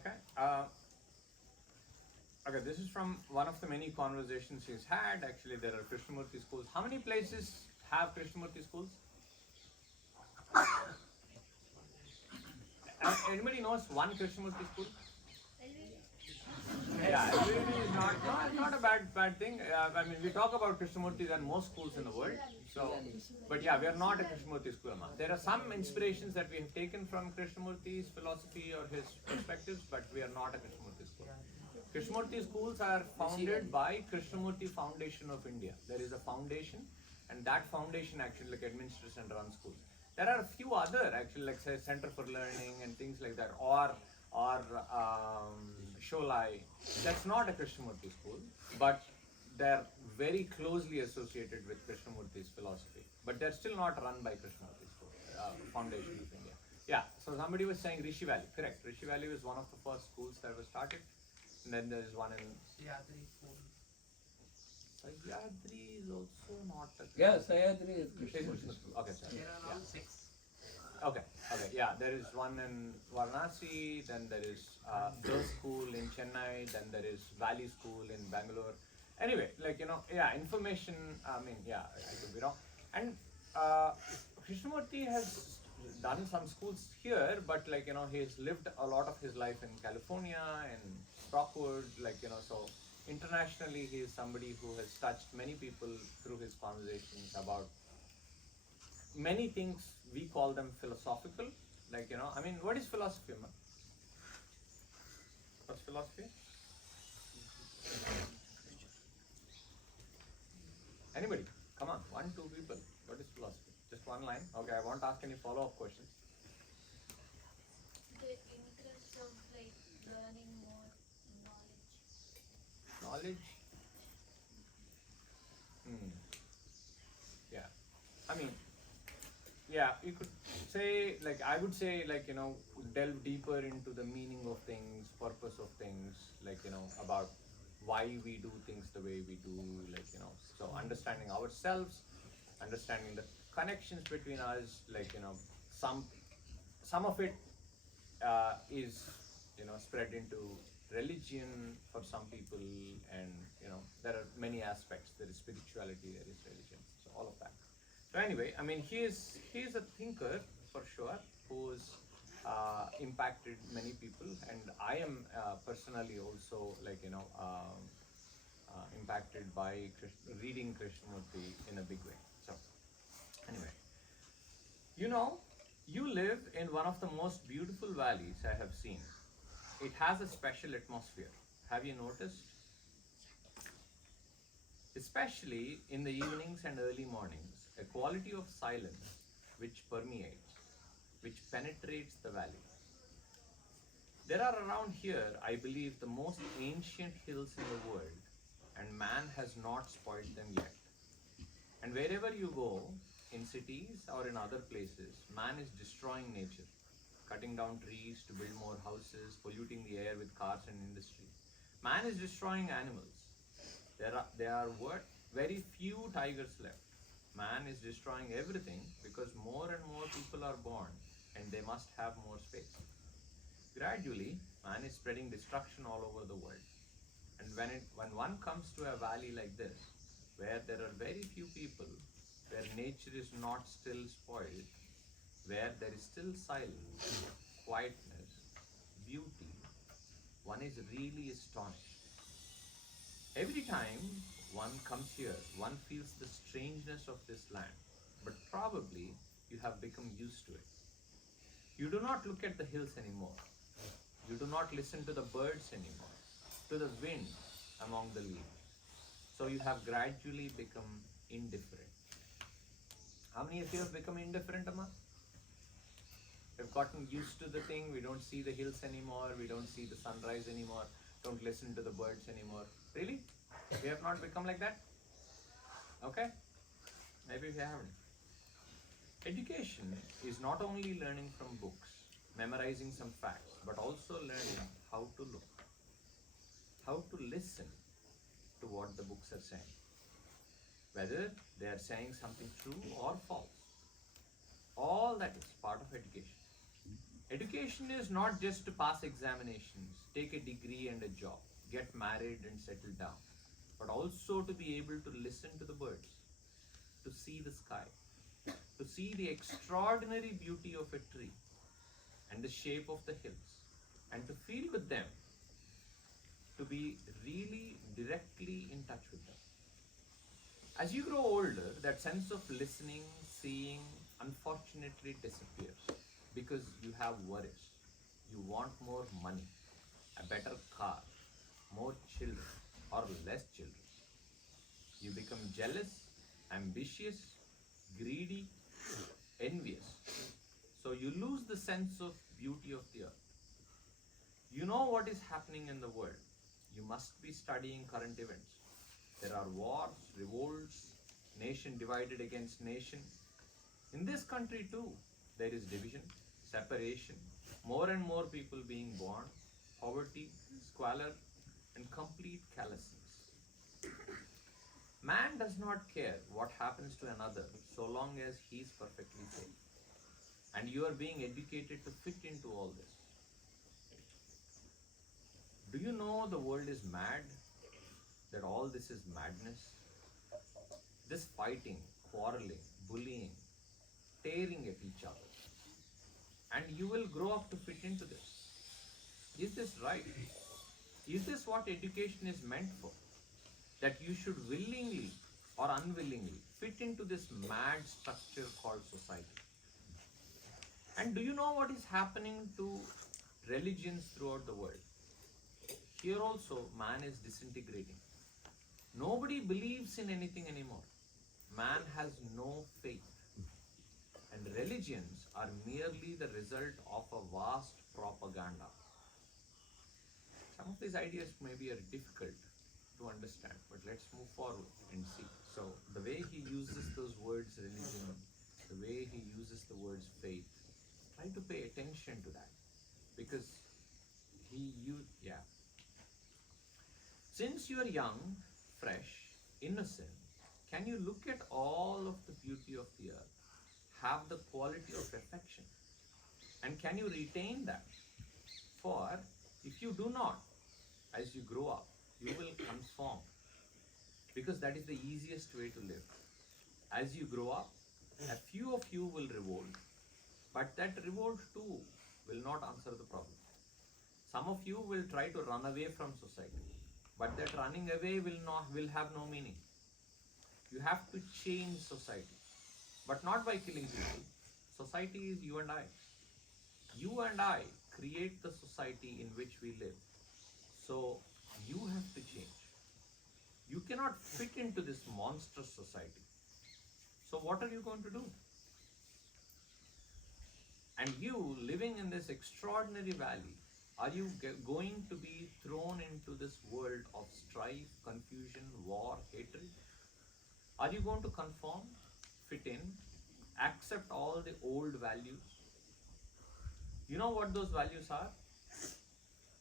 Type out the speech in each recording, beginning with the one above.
Okay. Okay, this is from one of the many conversations he's had. Actually, there are Krishnamurti schools. How many places have Krishnamurti schools? Anybody knows one Krishnamurti school? Yeah, LVB is not a bad thing. I mean, we talk about Krishnamurti than most schools in the world. So, but yeah, we are not a Krishnamurti school. There are some inspirations that we have taken from Krishnamurti's philosophy or his perspectives, but we are not a Krishnamurti school. Krishnamurti schools are founded by Krishnamurti Foundation of India. There is a foundation, and that foundation actually administers and runs schools. There are a few other actually, like say Center for Learning and things like that, or Sholai. That's not a Krishnamurti school, but they're very closely associated with Krishnamurti's philosophy. But they're still not run by Krishnamurti school, Foundation of India. Yeah, so somebody was saying Rishi Valley. Correct. Rishi Valley was one of the first schools that was started. And then there is one in Sayadri school. Sayadri is also not a Sayadri is Krishna school. Okay, sorry. There are around 6. Okay, yeah, there is one in Varanasi, then there is the school in Chennai, then there is Valley School in Bangalore. Anyway, information, I could be wrong. And Krishnamurti has done some schools here, but he's lived a lot of his life in California and Rockwood, so internationally he is somebody who has touched many people through his conversations about many things. We call them philosophical, what is philosophy, man? What's philosophy? Anybody? Come on, 1, 2 people. What is philosophy? Just one line. Okay, I won't ask any follow-up questions. The interest of learning more knowledge. Knowledge? Yeah. I mean, yeah, you could say, I would say, delve deeper into the meaning of things, purpose of things, about why we do things the way we do, so understanding ourselves, understanding the connections between us, some of it is, spread into religion for some people, and, there are many aspects. There is spirituality, there is religion, so all of that. So anyway, I mean, he's a thinker for sure, who's impacted many people, and I am personally also impacted by reading Krishnamurti in a big way. So anyway, you live in one of the most beautiful valleys I have seen. It has a special atmosphere. Have you noticed? Especially in the evenings and early mornings, a quality of silence which permeates, which penetrates the valley. There are around here, I believe, the most ancient hills in the world, and man has not spoiled them yet. And wherever you go, in cities or in other places, man is destroying nature, cutting down trees to build more houses, polluting the air with cars and industry. Man is destroying animals. There are very few tigers left. Man is destroying everything because more and more people are born and they must have more space. Gradually, man is spreading destruction all over the world. And when one comes to a valley like this, where there are very few people, where nature is not still spoiled, where there is still silence, quietness, beauty, one is really astonished. Every time one comes here, one feels the strangeness of this land, but probably you have become used to it. You do not look at the hills anymore. You do not listen to the birds anymore, to the wind among the leaves. So you have gradually become indifferent. How many of you have become indifferent, Amma? We've gotten used to the thing. We don't see the hills anymore. We don't see the sunrise anymore. Don't listen to the birds anymore. Really? We have not become like that? Okay? Maybe we haven't. Education is not only learning from books, memorizing some facts, but also learning how to look, how to listen to what the books are saying, whether they are saying something true or false. All that is part of education. Education is not just to pass examinations. take a degree and a job, get married and settle down, but also to be able to listen to the birds, to see the sky, to see the extraordinary beauty of a tree and the shape of the hills, and to feel with them, to be really directly in touch with them. As you grow older, that sense of listening, seeing, unfortunately disappears because you have worries. You want more money, a better car, more children, or less children. You become jealous, ambitious, greedy, envious. So you lose the sense of beauty of the earth. You know what is happening in the world. You must be studying current events. There are wars, revolts, nation divided against nation. In this country too, there is division, separation, more and more people being born, poverty, squalor, and complete callousness. Man does not care what happens to another so long as he is perfectly safe. And you are being educated to fit into all this. Do you know the world is mad? That all this is madness? This fighting, quarreling, bullying, tearing at each other. And you will grow up to fit into this. Is this right? Is this what education is meant for? That you should willingly or unwillingly fit into this mad structure called society. And do you know what is happening to religions throughout the world? Here also, man is disintegrating. Nobody believes in anything anymore. Man has no faith. And religions are merely the result of a vast propaganda. Some of these ideas maybe are difficult to understand, but let's move forward and see. So, the way he uses those words, religion, the way he uses the words faith, try to pay attention to that. Because since you are young, fresh, innocent, can you look at all of the beauty of the earth, have the quality of affection, and can you retain that? For if you do not, as you grow up, you will conform, because that is the easiest way to live. As you grow up, a few of you will revolt, but that revolt too will not answer the problem. Some of you will try to run away from society, but that running away will have no meaning. You have to change society, but not by killing people. Society is you and I. You and I create the society in which we live. So you have to change. You cannot fit into this monstrous society. So what are you going to do? And you, living in this extraordinary valley, are you going to be thrown into this world of strife, confusion, war, hatred? Are you going to conform, fit in, accept all the old values? You know what those values are?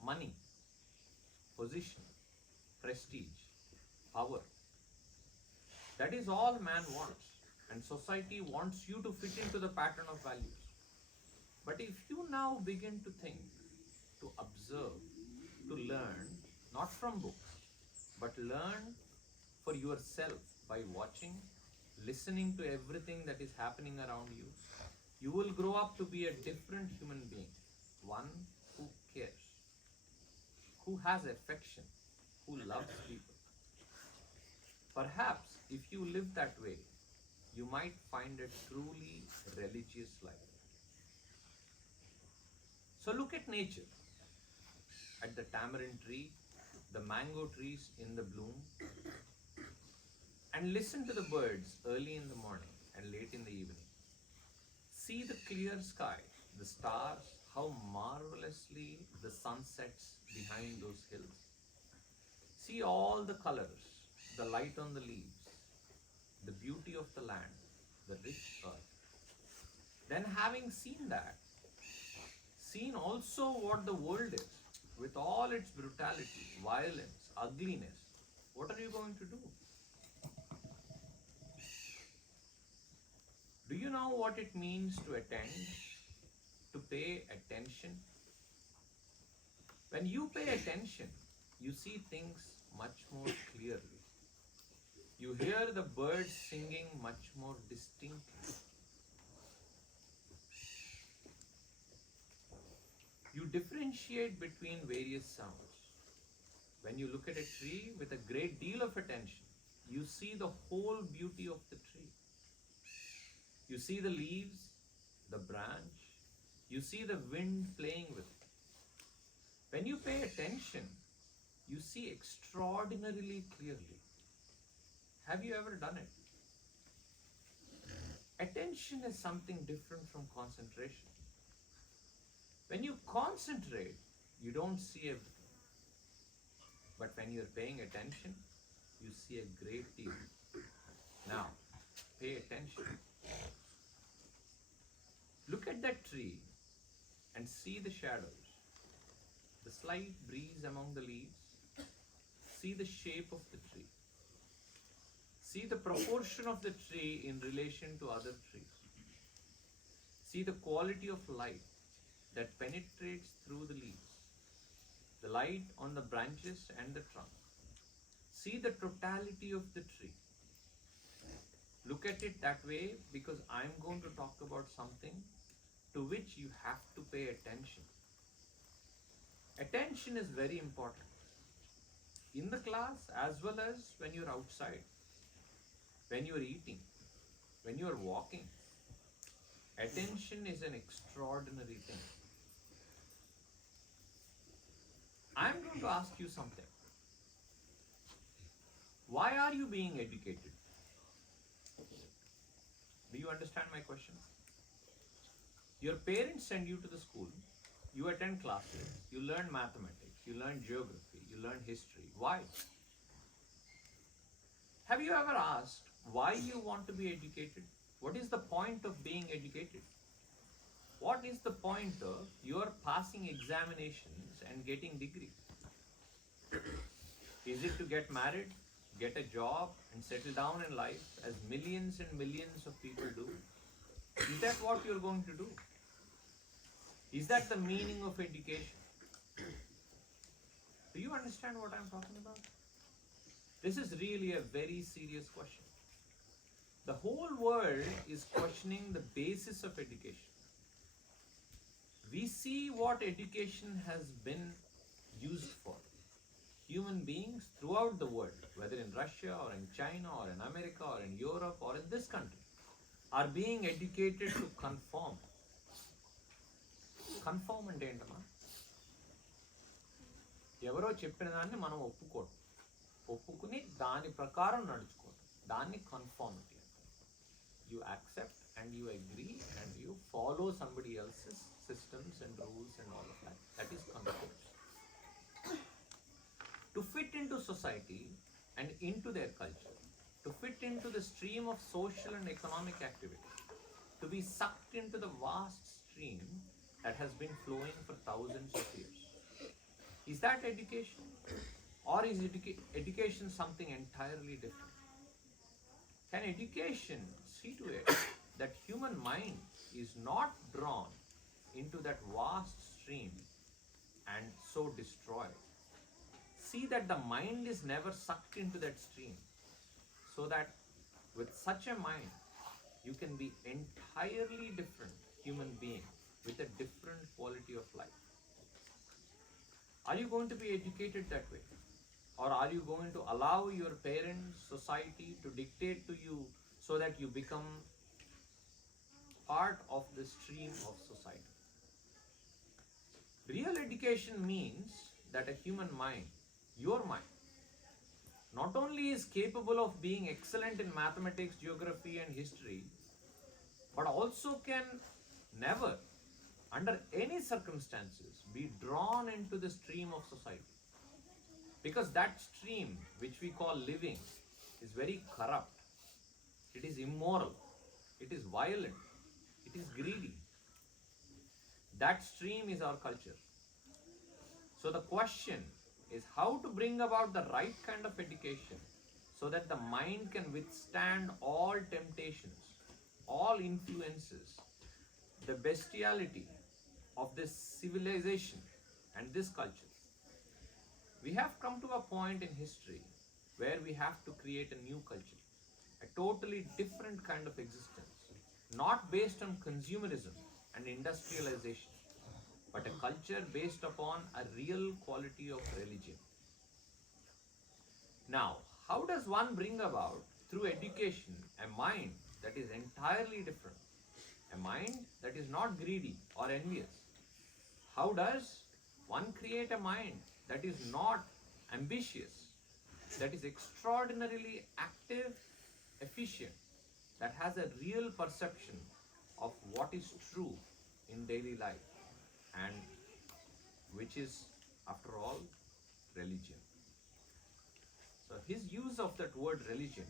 Money, position, prestige, power. That is all man wants. And society wants you to fit into the pattern of values. But if you now begin to think, to observe, to learn, not from books, but learn for yourself by watching, listening to everything that is happening around you, you will grow up to be a different human being, one who cares, who has affection, who loves people. Perhaps if you live that way, you might find a truly religious life. So look at nature, at the tamarind tree, the mango trees in the bloom, and listen to the birds early in the morning and late in the evening. See the clear sky, the stars, how marvelously the sun sets behind those hills. See all the colors, the light on the leaves, the beauty of the land, the rich earth. Then having seen that, seen also what the world is, with all its brutality, violence, ugliness, what are you going to do? Do you know what it means to attend, to pay attention? When you pay attention, you see things much more clearly. You hear the birds singing much more distinctly. You differentiate between various sounds. When you look at a tree with a great deal of attention, you see the whole beauty of the tree. You see the leaves, the branch, you see the wind playing with it. When you pay attention, you see extraordinarily clearly. Have you ever done it? Attention is something different from concentration. When you concentrate, you don't see everything. But when you're paying attention, you see a great deal. Now, pay attention. Look at that tree and see the shadows, the slight breeze among the leaves. See the shape of the tree. See the proportion of the tree in relation to other trees. See the quality of light that penetrates through the leaves, the light on the branches and the trunk. See the totality of the tree. Look at it that way because I'm going to talk about something to which you have to pay attention. Attention is very important. In the class as well as when you're outside, when you're eating, when you're walking. Attention is an extraordinary thing. I'm going to ask you something. Why are you being educated? Do you understand my question? Your parents send you to the school, you attend classes, you learn mathematics, you learn geography, you learn history. Why? Have you ever asked why you want to be educated? What is the point of being educated? What is the point of your passing examinations and getting degrees? Is it to get married, get a job, and settle down in life as millions and millions of people do? Is that what you're going to do? Is that the meaning of education? Do you understand what I'm talking about? This is really a very serious question. The whole world is questioning the basis of education. We see what education has been used for. Human beings throughout the world, whether in Russia or in China or in America or in Europe or in this country, are being educated to conform. Conform అంటే ఏంటమ్మా? ఎవరో చెప్పిన దాన్ని మనం ఒప్పుకోవడం, ఒప్పుకుని దాని ప్రకారం నడుచుకోవడం, దాన్ని conformity అంటారు. You accept and you agree and you follow somebody else's systems and rules and all of that. That is conformity. To fit into society and into their culture, to fit into the stream of social and economic activity, to be sucked into the vast stream that has been flowing for thousands of years. Is that education? Or is education something entirely different? Can education see to it that human mind is not drawn into that vast stream and so destroyed? See that the mind is never sucked into that stream, so that with such a mind, you can be entirely different human being with a different quality of life. Are you going to be educated that way? Or are you going to allow your parents, society to dictate to you so that you become part of the stream of society? Real education means that a human mind, your mind, not only is capable of being excellent in mathematics, geography and history, but also can never, under any circumstances, be drawn into the stream of society. Because that stream, which we call living, is very corrupt. It is immoral. It is violent. It is greedy. That stream is our culture. So the question is how to bring about the right kind of education so that the mind can withstand all temptations, all influences, the bestiality of this civilization and this culture. We have come to a point in history where we have to create a new culture, a totally different kind of existence, not based on consumerism and industrialization, but a culture based upon a real quality of religion. Now, how does one bring about, through education, a mind that is entirely different? A mind that is not greedy or envious? How does one create a mind that is not ambitious, that is extraordinarily active, efficient, that has a real perception of what is true in daily life, and which is, after all, religion? So his use of that word religion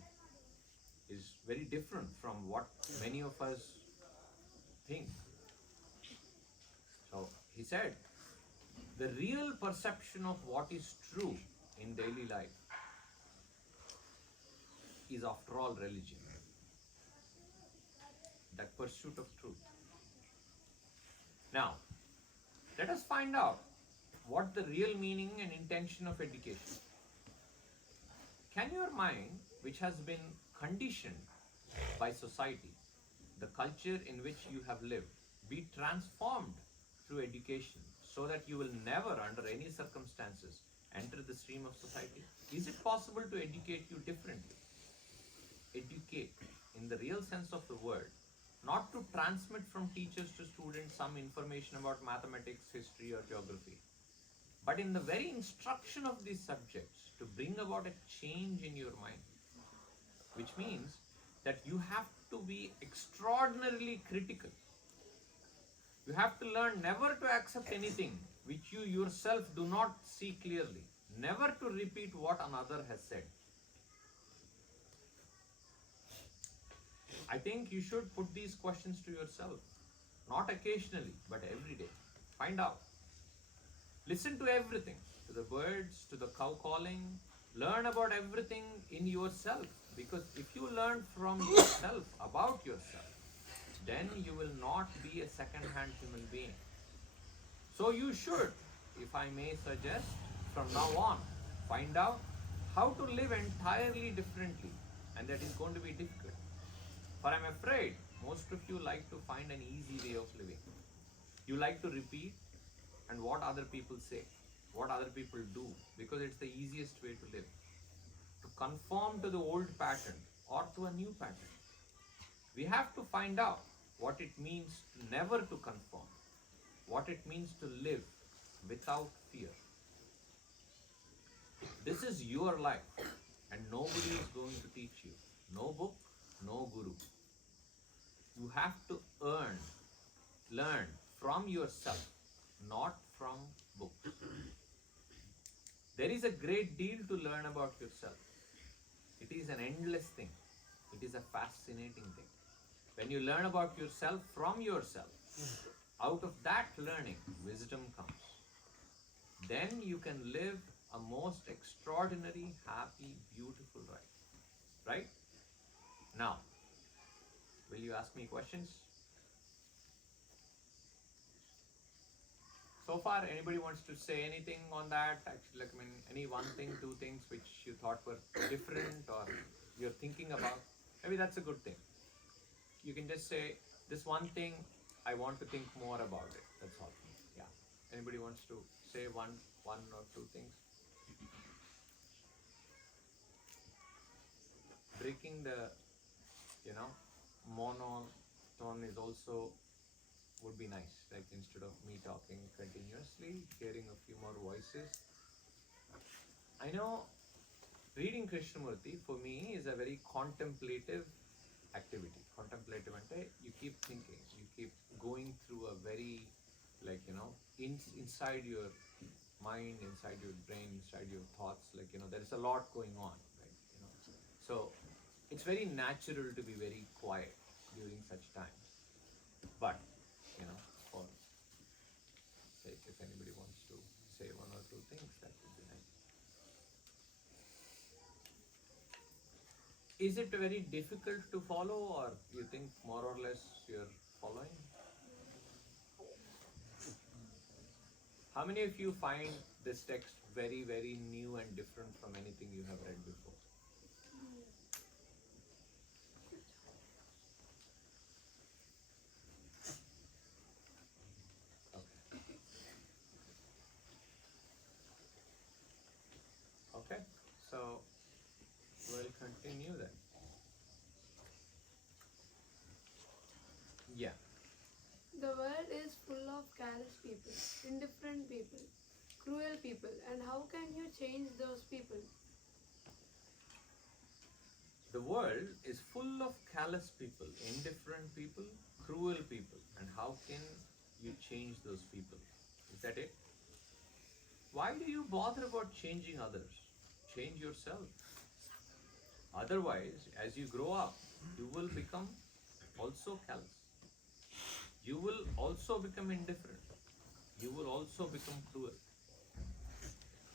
is very different from what many of us think. So he said, the real perception of what is true in daily life is, after all, religion. That pursuit of truth. Now, let us find out what the real meaning and intention of education. Can your mind, which has been conditioned by society, the culture in which you have lived, be transformed through education so that you will never, under any circumstances, enter the stream of society? Is it possible to educate you differently? Educate, in the real sense of the word, not to transmit from teachers to students some information about mathematics, history, or geography, but in the very instruction of these subjects to bring about a change in your mind, which means that you have to be extraordinarily critical. You have to learn never to accept anything which you yourself do not see clearly, never to repeat what another has said. I think you should put these questions to yourself, not occasionally, but every day. Find out. Listen to everything, to the birds, to the cow calling. Learn about everything in yourself, because if you learn from yourself, about yourself, then you will not be a second-hand human being. So you should, if I may suggest, from now on, find out how to live entirely differently, and that is going to be difficult. For I'm afraid most of you like to find an easy way of living. You like to repeat and what other people say, what other people do, because it's the easiest way to live. To conform to the old pattern or to a new pattern. We have to find out what it means never to conform, what it means to live without fear. This is your life, and nobody is going to teach you. No book, no guru. You have to learn from yourself, not from books. There is a great deal to learn about yourself. It is an endless thing. It is a fascinating thing. When you learn about yourself from yourself, out of that learning, wisdom comes. Then you can live a most extraordinary, happy, beautiful life. Right? Now, will you ask me questions? So far, anybody wants to say anything on that? Actually, like, I mean, any one thing, two things which you thought were different or you're thinking about? Maybe that's a good thing. You can just say, this one thing, I want to think more about it. That's all. Yeah. Anybody wants to say one or two things? Breaking the, monotone is also would be nice. Like, instead of me talking continuously, hearing a few more voices. I know reading Krishnamurti for me is a very contemplative activity. Contemplative ante, you keep thinking, you keep going through a very, inside your mind, inside your brain, inside your thoughts, there is a lot going on, right? So it's very natural to be very quiet during such times. But, for sake, if anybody wants to say one or two things, that would be nice. Is it very difficult to follow, or you think more or less you're following? How many of you find this text very, very new and different from anything you have read before? Okay, so we'll continue then. Yeah. The world is full of callous people, indifferent people, cruel people, and how can you change those people? The world is full of callous people, indifferent people, cruel people, and how can you change those people? Is that it? Why do you bother about changing others? Change yourself. Otherwise, as you grow up, you will become also callous. You will also become indifferent. You will also become cruel.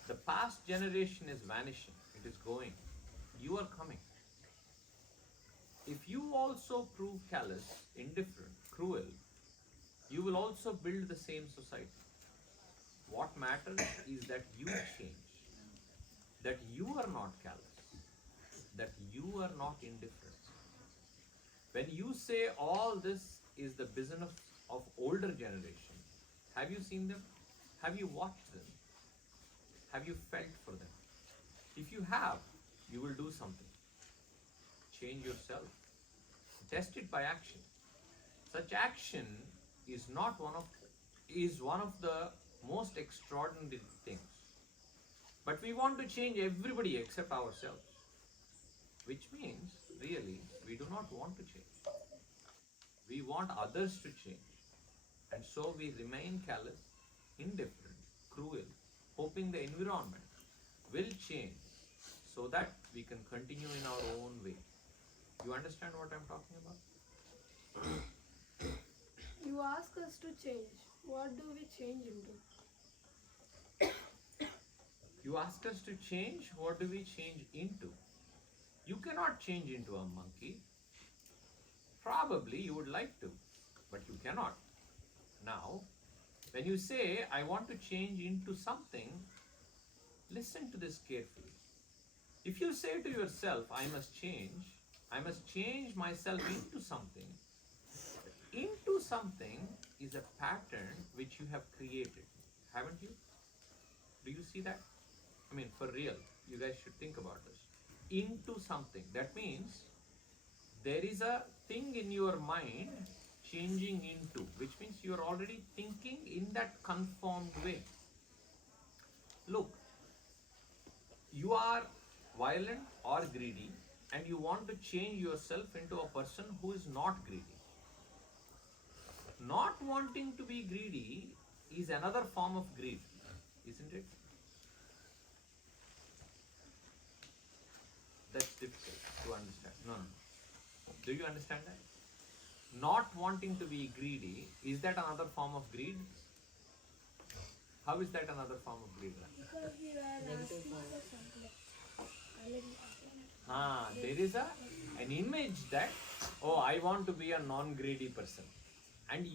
The past generation is vanishing, it is going. You are coming. If you also prove callous, indifferent, cruel, you will also build the same society. What matters is that you change, that you are not callous, that you are not indifferent. When you say all this is the business of older generation, have you seen them? Have you watched them? Have you felt for them? If you have, you will do something. Change yourself. Test it by action. Such action is one of the most extraordinary things. But we want to change everybody except ourselves, which means really we do not want to change. We want others to change. And so we remain callous, indifferent, cruel, hoping the environment will change so that we can continue in our own way. You understand what I'm talking about? You ask us to change. What do we change into? You ask us to change, what do we change into? You cannot change into a monkey. Probably you would like to, but you cannot. Now, when you say, I want to change into something, listen to this carefully. If you say to yourself, I must change myself into something is a pattern which you have created, haven't you? Do you see that? I mean, for real, you guys should think about this. Into something, that means there is a thing in your mind changing into, which means you are already thinking in that conformed way. Look, you are violent or greedy and you want to change yourself into a person who is not greedy. Not wanting to be greedy is another form of greed, isn't it? That's difficult to understand. No. Do you understand that? Not wanting to be greedy, is that another form of greed? How is that another form of greed? Because we were asking for something. There is an image that, oh, I want to be a non-greedy person. And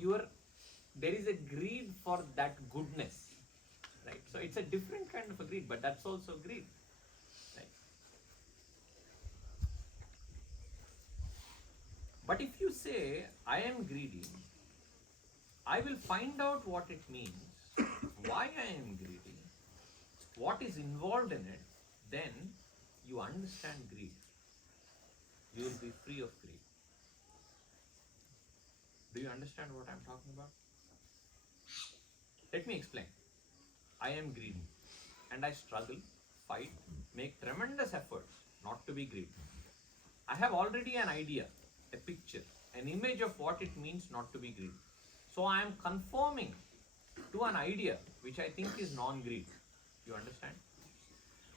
there is a greed for that goodness. Right? So it's a different kind of a greed, but that's also greed. Right? But if you say, I am greedy, I will find out what it means, why I am greedy, what is involved in it, then you understand greed. You will be free of greed. Do you understand what I'm talking about? Let me explain. I am greedy and I struggle, fight, make tremendous efforts not to be greedy. I have already an idea, a picture, an image of what it means not to be greedy. So I am conforming to an idea which I think is non-greed. You understand?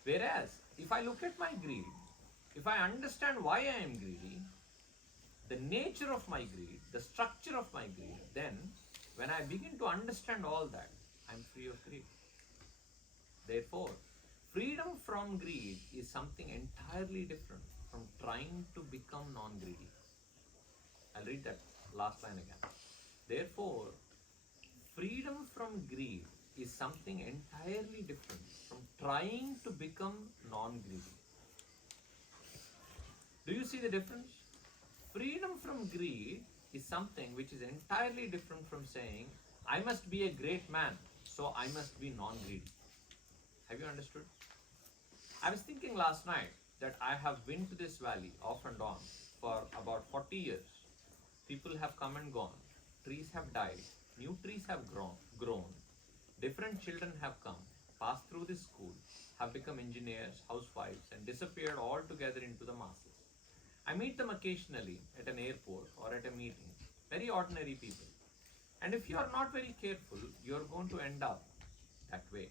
Whereas, if I look at my greed, if I understand why I am greedy, the nature of my greed, the structure of my greed, then when I begin to understand all that, I am free of greed. Therefore, freedom from greed is something entirely different from trying to become non-greedy. I'll read that last line again. Therefore, freedom from greed is something entirely different from trying to become non-greedy. Do you see the difference? Freedom from greed is something which is entirely different from saying, I must be a great man, so I must be non-greedy. Have you understood? I was thinking last night that I have been to this valley off and on for about 40 years. People have come and gone. Trees have died. New trees have grown. Different children have come, passed through this school, have become engineers, housewives, and disappeared altogether into the masses. I meet them occasionally at an airport or at a meeting. Very ordinary people. And if you are not very careful, you are going to end up that way.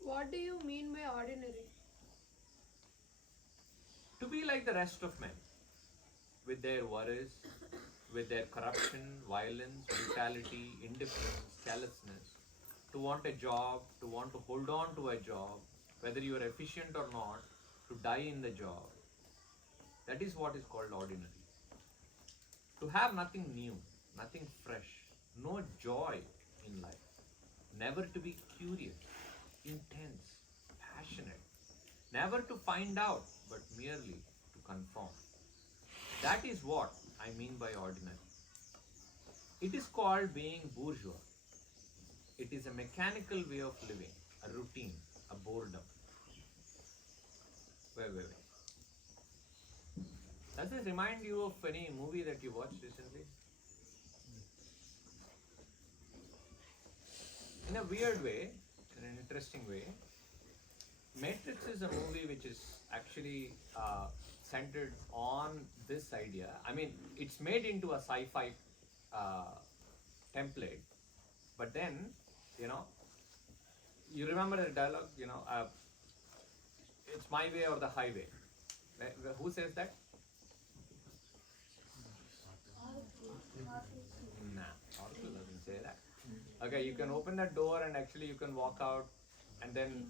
What do you mean by ordinary? To be like the rest of men, with their worries, with their corruption, violence, brutality, indifference, callousness, to want a job, to want to hold on to a job, whether you are efficient or not, to die in the job. That is what is called ordinary. To have nothing new, nothing fresh, no joy in life, never to be curious, intense, passionate, never to find out, but merely to conform. That is what I mean by ordinary. It is called being bourgeois. It is a mechanical way of living, a routine, a boredom. Wait. Does this remind you of any movie that you watched recently? In a weird way, in an interesting way, Matrix is a movie which is actually centered on this idea. I mean, it's made into a sci-fi template, but then, you remember the dialogue, it's my way or the highway. Who says that? Nah, Oracle doesn't say that. Okay, you can open that door and actually you can walk out, and then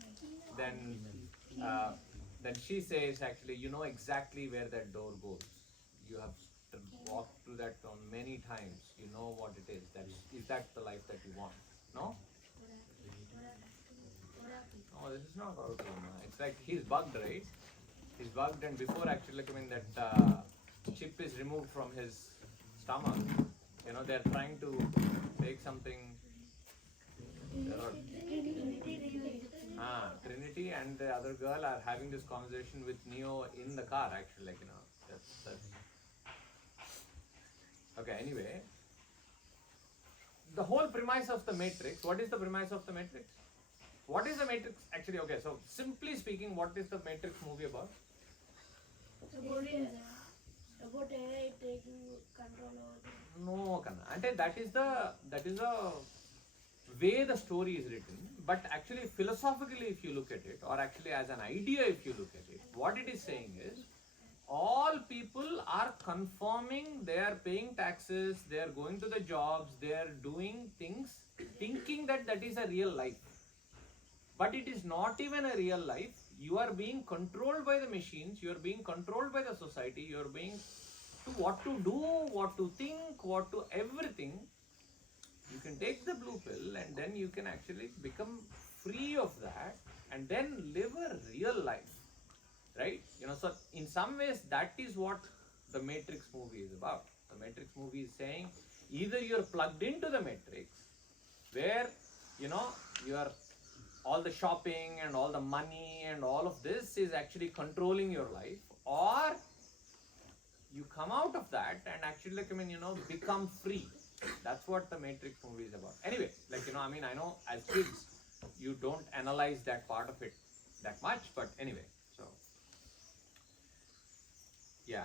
she says, actually, you know exactly where that door goes. You have walked through that on many times. You know what it is. Is that the life that you want? No? No, this is not Oracle. It's like he's bugged, right? He's bugged, and before actually, that chip is removed from his stomach, they're trying to take something. Trinity and the other girl are having this conversation with Neo in the car, actually, that's okay. Anyway, the whole premise of the Matrix. What is the premise of the Matrix? What is the Matrix actually? Okay, so simply speaking, what is the Matrix movie about? About AI taking control over the... No, Kanna. And that is the way the story is written. But actually, philosophically, if you look at it, or actually as an idea, if you look at it, what it is saying is, all people are conforming, they are paying taxes, they are going to the jobs, they are doing things, thinking that is a real life. But it is not even a real life. You are being controlled by the machines, you are being controlled by the society, you are being to what to do, what to think, what to everything. You can take the blue pill and then you can actually become free of that and then live a real life, right? So in some ways that is what the Matrix movie is about. The Matrix movie is saying either you're plugged into the Matrix where, you are all the shopping and all the money and all of this is actually controlling your life, or you come out of that and actually become free. That's what the Matrix movie is about. Anyway, I know as kids you don't analyze that part of it that much, but anyway, so yeah.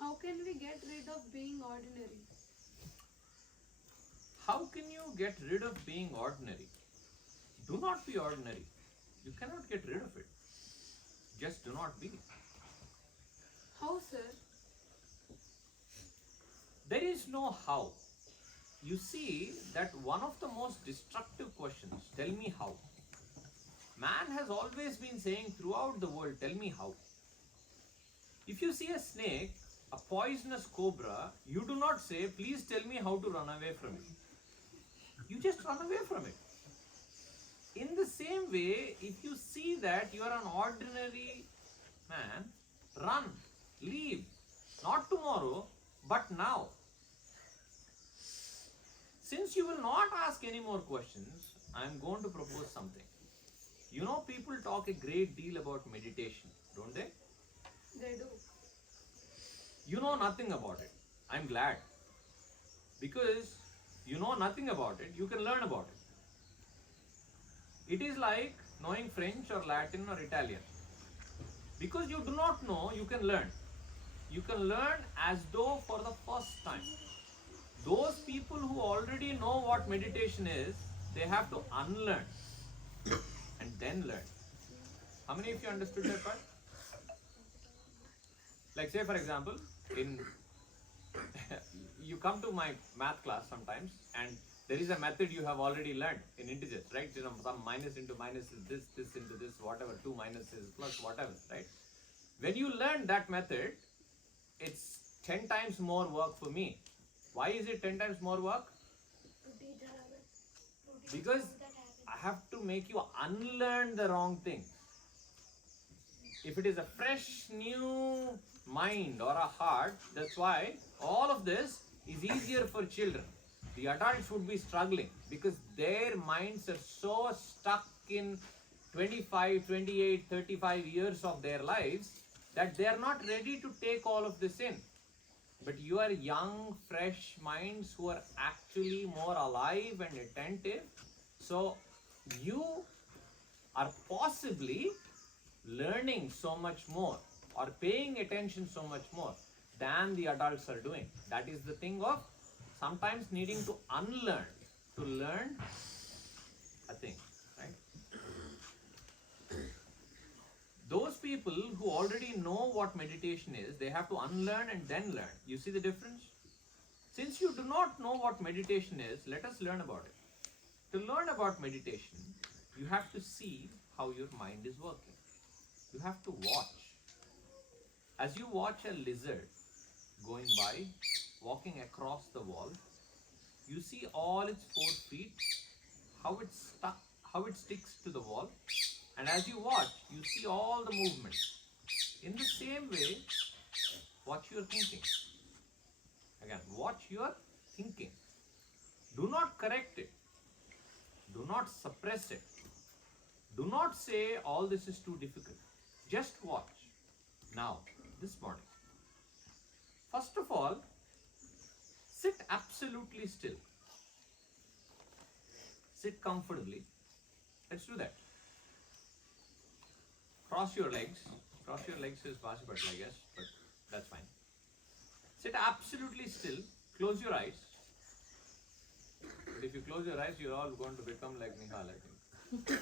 How can we get rid of being ordinary? How can you get rid of being ordinary? Do not be ordinary. You cannot get rid of it. Just do not be. How, sir? There is no how. You see that one of the most destructive questions, tell me how. Man has always been saying throughout the world, tell me how. If you see a snake a poisonous cobra, you do not say, please tell me how to run away from it. You just run away from it. In the same way, if you see that you are an ordinary man, run, leave. Not tomorrow, but now. Since you will not ask any more questions, I am going to propose something. You know, people talk a great deal about meditation, don't they? They do. You know nothing about it. I'm glad. Because you know nothing about it, you can learn about it. It is like knowing French or Latin or Italian. Because you do not know, you can learn. You can learn as though for the first time. Those people who already know what meditation is, they have to unlearn and then learn. How many of you understood that part? Like say for example, in you come to my math class sometimes and there is a method you have already learned in integers, right? You know, some minus into minus is this, this into this, whatever, 2 minus is plus whatever, right? When you learn that method, it's 10 times more work for me. Why is it 10 times more work? To teach a habit. To teach Because that habit. I have to make you unlearn the wrong things. If it is a fresh new mind or a heart, that's why all of this is easier for children. The adults would be struggling because their minds are so stuck in 25, 28, 35 years of their lives that they are not ready to take all of this in. But you are young, fresh minds who are actually more alive and attentive. So you are possibly learning so much more or paying attention so much more than the adults are doing. That is the thing of sometimes needing to unlearn to learn a thing, right? Those people who already know what meditation is, they have to unlearn and then learn. You see the difference? Since you do not know what meditation is, let us learn about it. To learn about meditation, you have to see how your mind is working. You have to watch. As you watch a lizard going by, walking across the wall, you see all its 4 feet, how it sticks to the wall, and as you watch, you see all the movement. In the same way, watch your thinking. Again, watch your thinking. Do not correct it. Do not suppress it. Do not say all this is too difficult. Just watch. Now, this morning. First of all, sit absolutely still. Sit comfortably. Let's do that. Cross your legs. Cross your legs is possible, I guess, but that's fine. Sit absolutely still. Close your eyes. But if you close your eyes, you're all going to become like Nihal, I think.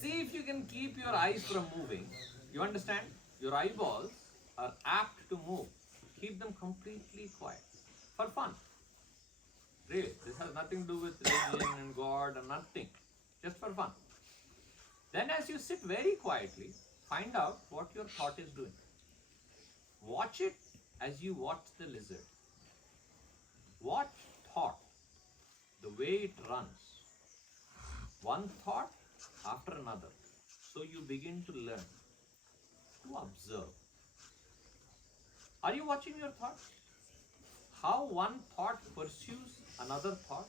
See if you can keep your eyes from moving. You understand? Your eyeballs are apt to move. Keep them completely quiet. For fun. Really, this has nothing to do with religion and God and nothing. Just for fun. Then as you sit very quietly, find out what your thought is doing. Watch it as you watch the lizard. Watch thought, the way it runs. One thought after another. So you begin to learn, to observe. Are you watching your thoughts? How one thought pursues another thought.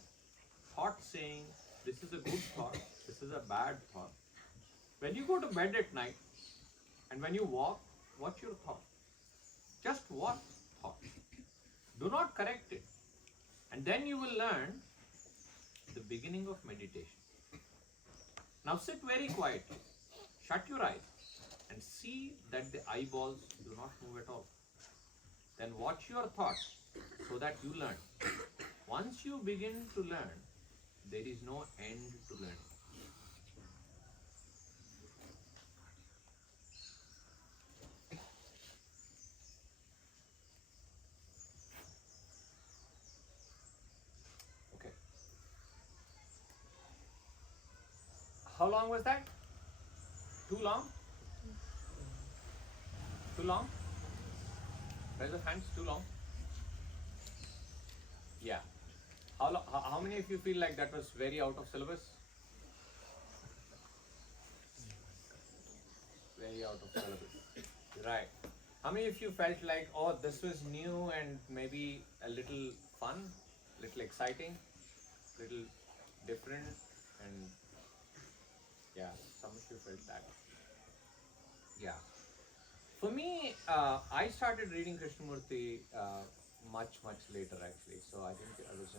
Thought saying, this is a good thought, this is a bad thought. When you go to bed at night and when you walk, watch your thought. Just watch thought. Do not correct it. And then you will learn the beginning of meditation. Now sit very quietly. Shut your eyes and see that the eyeballs do not move at all. Then watch your thoughts so that you learn. Once you begin to learn, there is no end to learning. Okay. How long was that? Too long? Too long? Raise of hands, too long? Yeah. How many of you feel like that was very out of syllabus? Very out of syllabus. Right. How many of you felt like, oh, this was new and maybe a little fun, little exciting, little different, and yeah, some of you felt that. Yeah. For me, I started reading Krishnamurti much later actually. So I think I was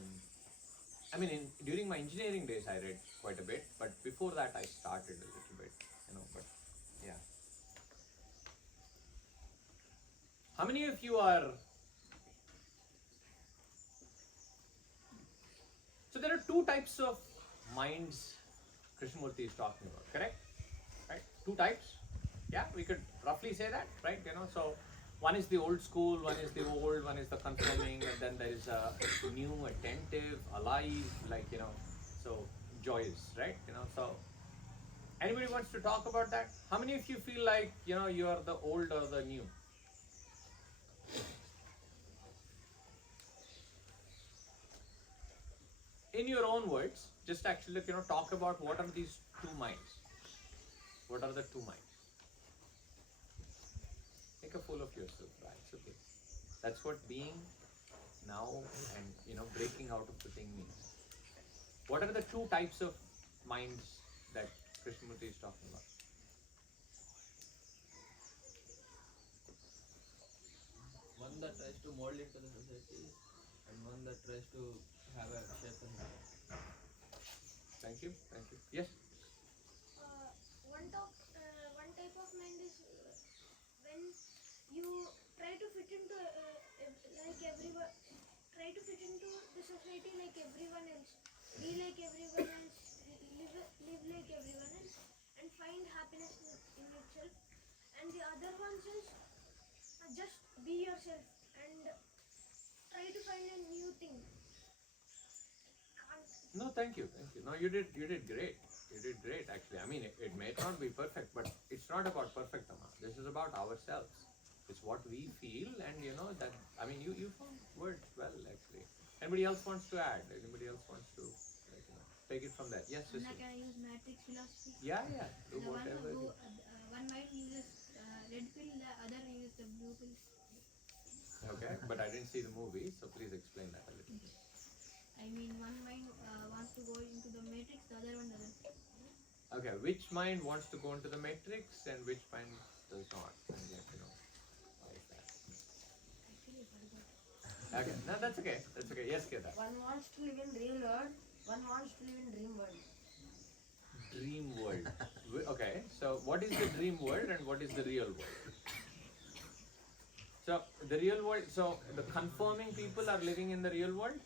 during my engineering days I read quite a bit, but before that I started a little bit, but yeah. How many of you are, so there are two types of minds Krishnamurti is talking about, correct? Right? Two types. Yeah, we could roughly say that, right? So one is the old school, one is the old, one is the conforming, and then there is a new, attentive, alive, so joyous, right? So anybody wants to talk about that? How many of you feel like, you are the old or the new? In your own words, just actually, talk about what are these two minds. What are the two minds? Make a fool of yourself, right? It's okay. That's what being now and breaking out of the thing means. What are the two types of minds that Krishnamurti is talking about? One that tries to mold into the society, and one that tries to have a shape and form. Thank you. Yes? One type of mind is when you try to fit into like everyone, try to fit into the society like everyone else, be like everyone else, live like everyone else, and find happiness in itself. And the other one says, just be yourself and try to find a new thing. No, thank you. No, you did great. You did great actually. It may not be perfect, but it's not about perfect, Amma. This is about ourselves. It's what we feel, and you found words well actually. Anybody else wants to add? Anybody else wants to take it from there? Yes, Can sister. I use matrix philosophy? Yeah. Do The whatever. one might uses red pill, the other uses the blue pill. Okay, but I didn't see the movie, so please explain that a little bit. One mind wants to go into the matrix, the other one doesn't. Okay, which mind wants to go into the matrix and which mind does not? And why is that? Actually, I forgot. Okay, no, that's okay. Yes, Kedar. One wants to live in real world, one wants to live in dream world. Dream world. Okay, so what is the dream world and what is the real world? So the real world, so the conforming people are living in the real world,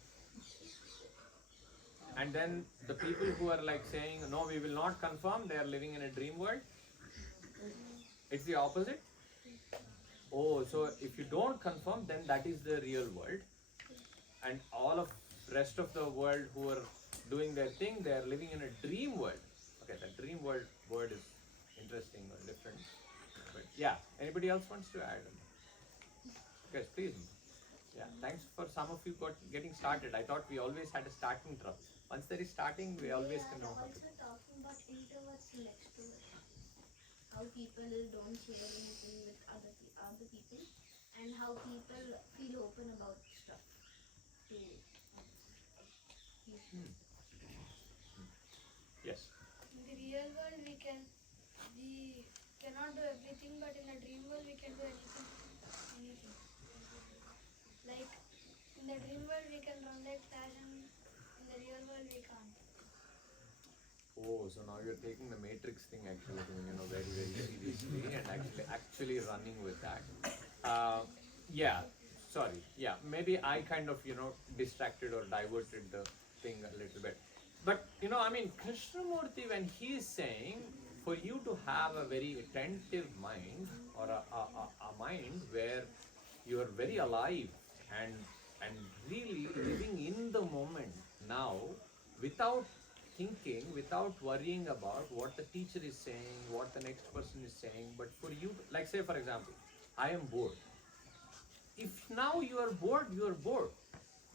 and then the people who are saying no, we will not conform, they are living in a dream world. It's the opposite. Oh, so if you don't conform, then that is the real world, and all of rest of the world who are doing their thing, they are living in a dream world. Okay, the dream world word is interesting or different, but yeah. Anybody else wants to add? Yes, please. Yeah, thanks for some of you getting started. I thought we always had a starting trouble. Once there is starting, we always can know how to. Also talking about introverts and extroverts. How people don't share anything with other people, and how people feel open about stuff. Yes. In the real world, we cannot do everything, but in a dream world, we can do anything. Like in the dream world, we can run like Flash, and in the real world, we can't. Oh, so now you're taking the matrix thing actually, very seriously and actually running with that. Yeah. Sorry. Yeah. Maybe I kind of distracted or diverted the thing a little bit. But Krishnamurti, when he is saying for you to have a very attentive mind or a mind where you are very alive and really living in the moment now, without thinking, without worrying about what the teacher is saying, what the next person is saying, but for you, like say for example, I am bored. If now you are bored, you are bored.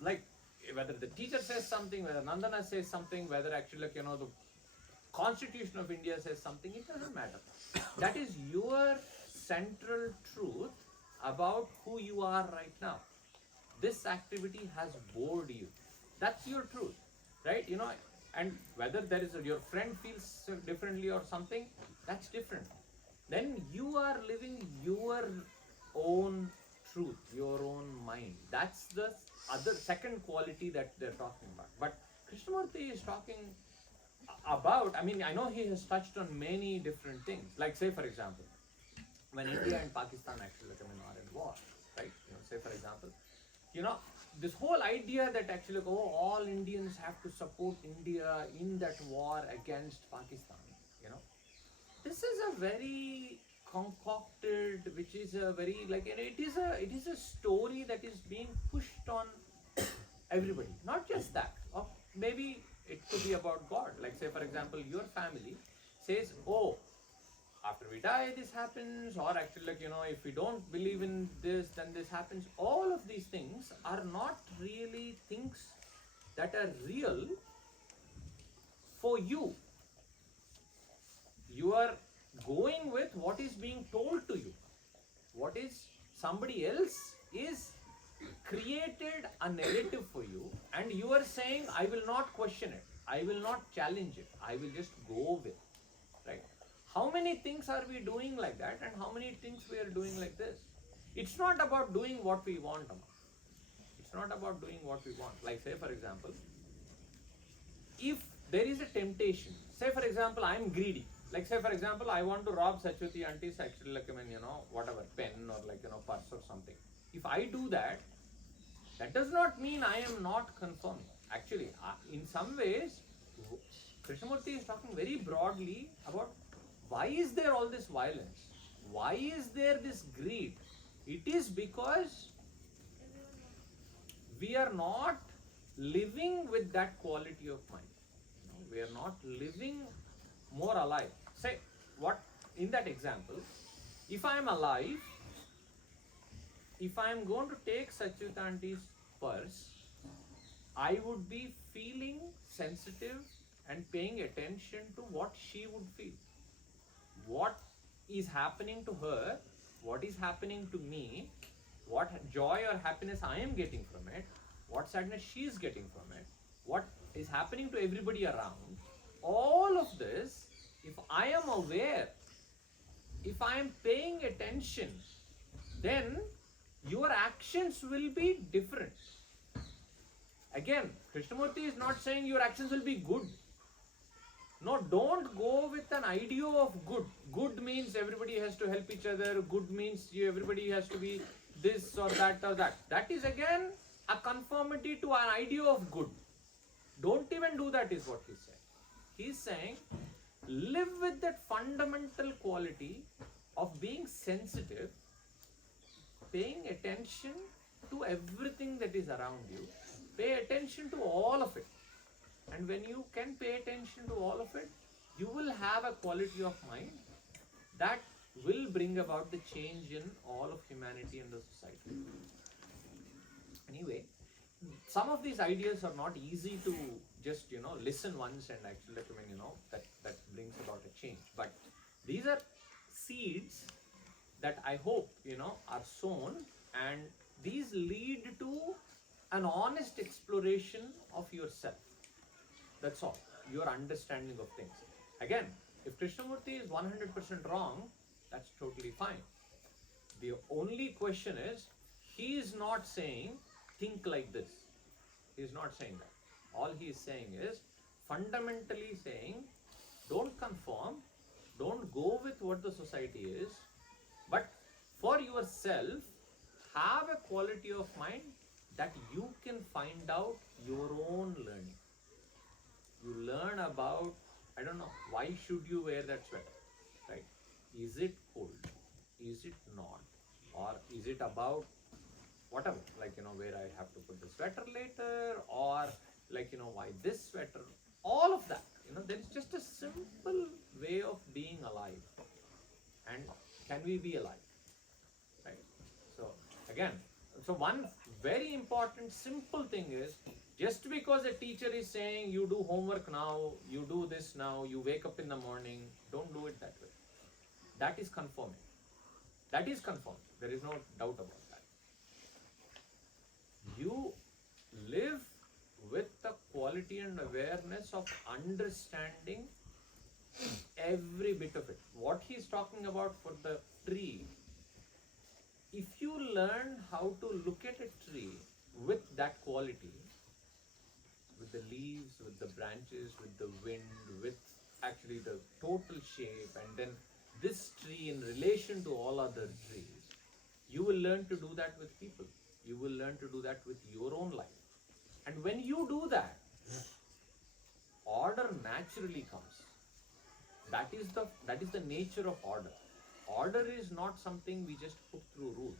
Like whether the teacher says something, whether Nandana says something, whether actually like, the Constitution of India says something, it doesn't matter. That is your central truth about who you are right now. This activity has bored you. That's your truth, right? And whether there is your friend feels differently or something, that's different. Then you are living your own truth, your own mind. That's the other second quality that they're talking about. But Krishnamurti is talking about, I know he has touched on many different things. Like say for example, when India and Pakistan actually are in war, right? Say for example, this whole idea that actually all Indians have to support India in that war against Pakistan, this is a very concocted, which is a very it is a story that is being pushed on everybody. Not just that, or maybe it could be about God. Like say for example, your family says, oh, after we die this happens, or actually if we don't believe in this, then this happens. All of these things are not really things that are real for you. You are going with what is being told to you. What is somebody else is created a narrative for you, and you are saying, I will not question it, I will not challenge it, I will just go with, right? How many things are we doing like that, and how many things we are doing like this? It's not about doing what we want. It's not about doing what we want. Like say for example, if there is a temptation, say for example, I am greedy. Like say for example, I want to rob Sachwati auntie's actually whatever, pen or purse or something. If I do that, that does not mean I am not conforming. Actually, in some ways, Krishnamurti is talking very broadly about why is there all this violence? Why is there this greed? It is because we are not living with that quality of mind. We are not living more alive. Say, what in that example, if I am alive, if I am going to take Sachwati auntie's purse, I would be feeling sensitive and paying attention to what she would feel. What is happening to her, what is happening to me, what joy or happiness I am getting from it, what sadness she is getting from it, what is happening to everybody around. All of this, if I am aware, if I am paying attention, then your actions will be different. Again, Krishnamurti is not saying your actions will be good. No, don't go with an idea of good. Good means everybody has to help each other. Good means everybody has to be this or that or that. That is again a conformity to an idea of good. Don't even do that is what he's saying. He's saying live with that fundamental quality of being sensitive, paying attention to everything that is around you. Pay attention to all of it. And when you can pay attention to all of it, you will have a quality of mind that will bring about the change in all of humanity and the society. Anyway, some of these ideas are not easy to just listen once and actually that brings about a change. But these are seeds that I hope are sown, and these lead to an honest exploration of yourself. That's all. Your understanding of things. Again, if Krishnamurti is 100% wrong, that's totally fine. The only question is, he is not saying think like this. He is not saying that. All he is saying is fundamentally saying don't conform, don't go with what the society is, but for yourself have a quality of mind that you can find out your own learning. You learn about, I don't know, why should you wear that sweater, right? Is it cold? Is it not? Or is it about whatever, where I have to put the sweater later, or why this sweater? All of that, there is just a simple way of being alive. And can we be alive? Right? Again, so one very important simple thing is, just because a teacher is saying you do homework now, you do this now, you wake up in the morning, don't do it that way. That is conforming. That is conforming. There is no doubt about that. You live with the quality and awareness of understanding every bit of it. What he is talking about for the tree, if you learn how to look at a tree with that quality, with the leaves, with the branches, with the wind, with actually the total shape, and then this tree in relation to all other trees, you will learn to do that with people. You will learn to do that with your own life. And when you do that, order naturally comes. That is the nature of order. Order is not something we just put through rules.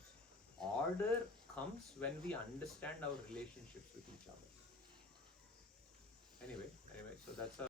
Order comes when we understand our relationships with each other. Anyway, so that's a